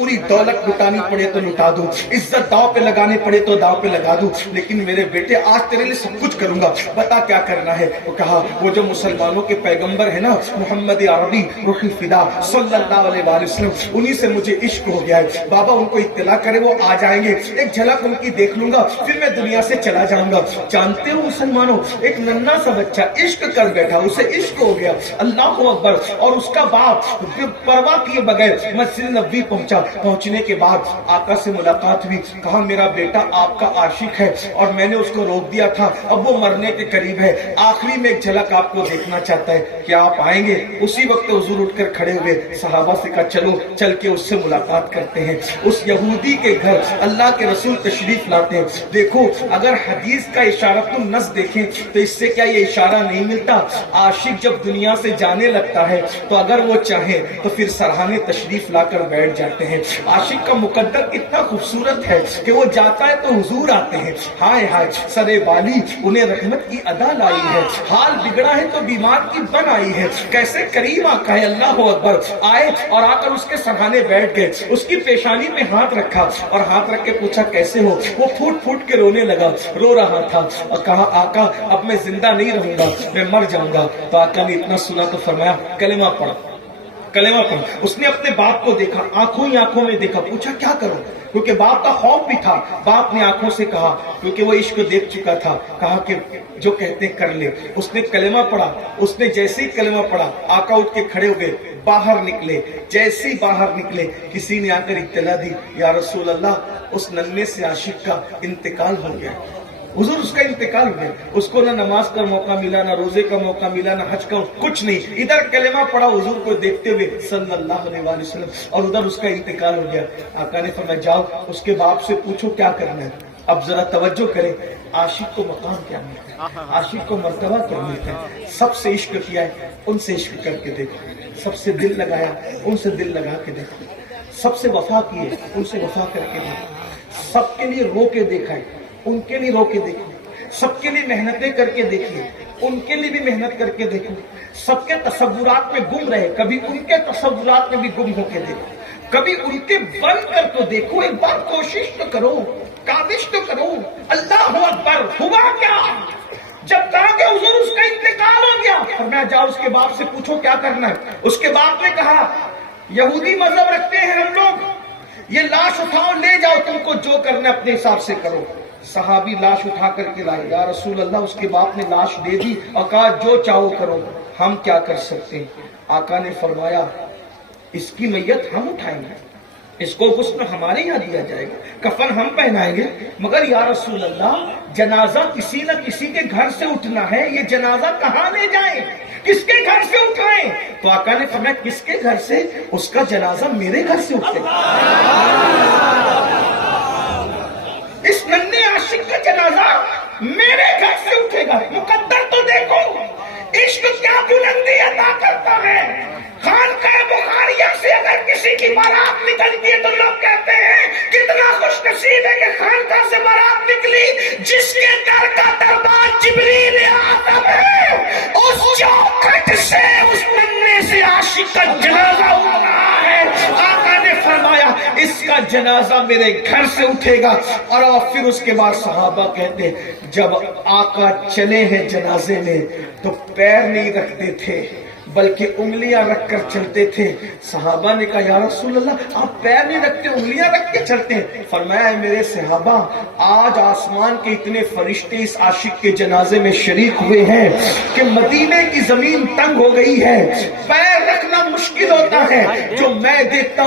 پوری دولت لٹانی پڑے تو لٹا دوں, عزت داؤ پہ لگانے پڑے تو داؤ پہ لگا دوں, لیکن میرے بیٹے آج تیرے لیے سب کچھ کروں گا, بتا کیا کرنا ہے. وہ کہا وہ جو مسلمانوں کے پیغمبر ہے نا محمد عربی روح الفدا صلی اللہ علیہ وآلہ وسلم, انہی سے مجھے عشق ہو گیا ہے. بابا ان کو اطلاع کرے, وہ آ جائیں گے, ایک جھلک ان کی دیکھ لوں گا, پھر میں دنیا سے چلا جاؤں گا. جانتے ہو مسلمانوں, ایک ننھا سا بچہ عشق کر بیٹھا, اسے عشق ہو گیا, اللہ اکبر. اور اس کا باپ پرواہ کیے بغیر مسجد نبوی پہنچا. پہنچنے کے بعد آقا سے ملاقات ہوئی, کہا میرا بیٹا آپ کا عاشق ہے اور میں نے اس کو روک دیا تھا, اب وہ مرنے کے قریب ہے, آخری میں ایک جھلک آپ کو دیکھنا چاہتا ہے, کیا آپ آئیں گے؟ اسی وقت حضور اٹھ کر کھڑے ہوئے, صحابہ سے کہا چلو چل کے اس سے ملاقات کرتے ہیں. اس یہودی کے گھر اللہ کے رسول تشریف لاتے ہیں. دیکھو اگر حدیث کا اشارۃ النص دیکھیں تو اس سے کیا یہ اشارہ نہیں ملتا, عاشق جب دنیا سے جانے لگتا ہے تو اگر وہ چاہے تو پھر سرحانے تشریف لا کر بیٹھ جاتے ہیں. عاشق کا مقدر اتنا خوبصورت ہے کہ وہ جاتا ہے تو حضور آتے ہیں. ہائے ہائے سرے والی انہیں رحمت کی ادا لائی ہے, حال بگڑا ہے تو بیمار کی بن آئی ہے. کیسے کریم آقا ہے, اللہ اکبر. آئے اور آ کر اس کے سرحانے بیٹھ گئے, اس کی پیشانی پہ ہاتھ رکھا اور ہاتھ رکھ کے پوچھا کیسے ہو. وہ پھوٹ پھوٹ کے رونے لگا, رو رہا تھا اور کہا آقا اب میں زندہ نہیں رہوں گا, میں مر جاؤں گا. تو آقا نے اتنا سنا تو فرمایا کلمہ پڑھ, کلمہ پڑھ. اس نے اپنے باپ کو دیکھا, آنکھوں ہی آنکھوں میں دیکھا, پوچھا کیا کروں, کیونکہ باپ کا خوف بھی تھا. باپ نے آنکھوں سے کہا, کیونکہ وہ عشق دیکھ چکا تھا, کہا کہ جو کہتے کر لے. اس نے کلمہ پڑھا, اس نے جیسے ہی کلمہ پڑھا آقا اٹھ کے کھڑے ہو گئے, باہر نکلے. جیسے ہی باہر نکلے کسی نے آ کر اطلاع دی, یا رسول اللہ اس ننھے سے عاشق کا انتقال ہو گیا. حضور اس کا انتقال ہو گیا, اس کو نہ نماز کا موقع ملا, نہ روزے کا موقع ملا, نہ حج کا, کچھ نہیں. ادھر کلمہ پڑھا حضور کو دیکھتے ہوئے صلی اللہ علیہ وآلہ وسلم, اور ادھر اس کا انتقال ہو گیا. آقا نے فرمایا جاؤ اس کے باپ سے پوچھو کیا کرنا ہے. اب ذرا توجہ کریں, عاشق کو مقام کیا ملتا ہے, عاشق کو مرتبہ کیا ملتا ہے. سب سے عشق کیا ہے, ان سے عشق کر کے دیکھو. سب سے دل لگایا, ان سے دل لگا کے دیکھو. سب سے وفا کیے, ان سے وفا کر کے دیکھو. سب کے لیے رو کے دیکھا ہے, ان کے لیے رو کے دیکھو. سب کے لیے محنتیں کر کے دیکھیے, ان کے لیے بھی محنت کر کے دیکھو. سب کے تصورات میں گم رہے, کبھی ان کے تصورات میں بھی گم ہو کے دیکھو. کبھی ان کے بن کر تو دیکھو, ایک بار کوشش تو کرو, کاوش تو کرو. اللہ اکبر. ہوا کیا جب کہا کہ حضور اس کا انتقال ہو گیا, فرمایا جاؤ اس کے باپ سے پوچھو کیا کرنا ہے. اس کے باپ نے کہا یہودی مذہب رکھتے ہیں ہم لوگ, یہ لاش اٹھاؤ لے جاؤ, تم کو جو کرنا اپنے حساب سے کرو. صحابی لاش اٹھا کر کے لائے, یا رسول اللہ اس کے باپ نے لاش دے دی اور کہا جو چاہو کرو, ہم کیا کر سکتے ہیں. آقا نے فرمایا اس کی میت ہم اٹھائیں گے, اس کو غسل ہمارے یہاں دیا جائے گا, کفن ہم پہنائیں گے, مگر یا رسول اللہ جنازہ کسی نہ کسی کے گھر سے اٹھنا ہے, یہ جنازہ کہاں لے جائیں, کس کے گھر سے اٹھائیں. تو آقا نے فرمایا کس کے گھر سے, اس کا جنازہ میرے گھر سے اٹھے گا. اس ننھے عاشق کا جنازہ میرے گھر سے اٹھے گا. مقدر تو دیکھو, عشق کیا بلندی عطا کرتا ہے. خانقاہ بخاریہ سے اگر کسی کی بارات نکلتی ہے تو لوگ کہتے ہیں کتنا خوش نصیب ہے کہ خانقاہ سے بارات نکلی, جس کے گھر کا دربار جبریل آدم ہے, اس چوکھٹ سے اس ننھے سے عاشق کا جنازہ اٹھ رہا ہے. آقا نے فرمایا اس کا جنازہ میرے گھر سے اٹھے گا. اور پھر اس کے بعد صحابہ کہتے ہیں جب آقا چلے ہیں جنازے میں تو پیر نہیں رکھتے تھے بلکہ انگلیاں رکھ کر چلتے تھے. صحابہ نے کہا یا رسول اللہ آپ پیر نہیں رکھتے, انگلیاں رکھ کے چلتے ہیں. فرمایا ہے میرے صحابہ آج آسمان کے اتنے فرشتے اس عاشق کے جنازے میں شریک ہوئے ہیں کہ مدینے کی زمین تنگ ہو گئی ہے, پیر رکھنا مشکل ہوتا ہے. جو میں دیکھتا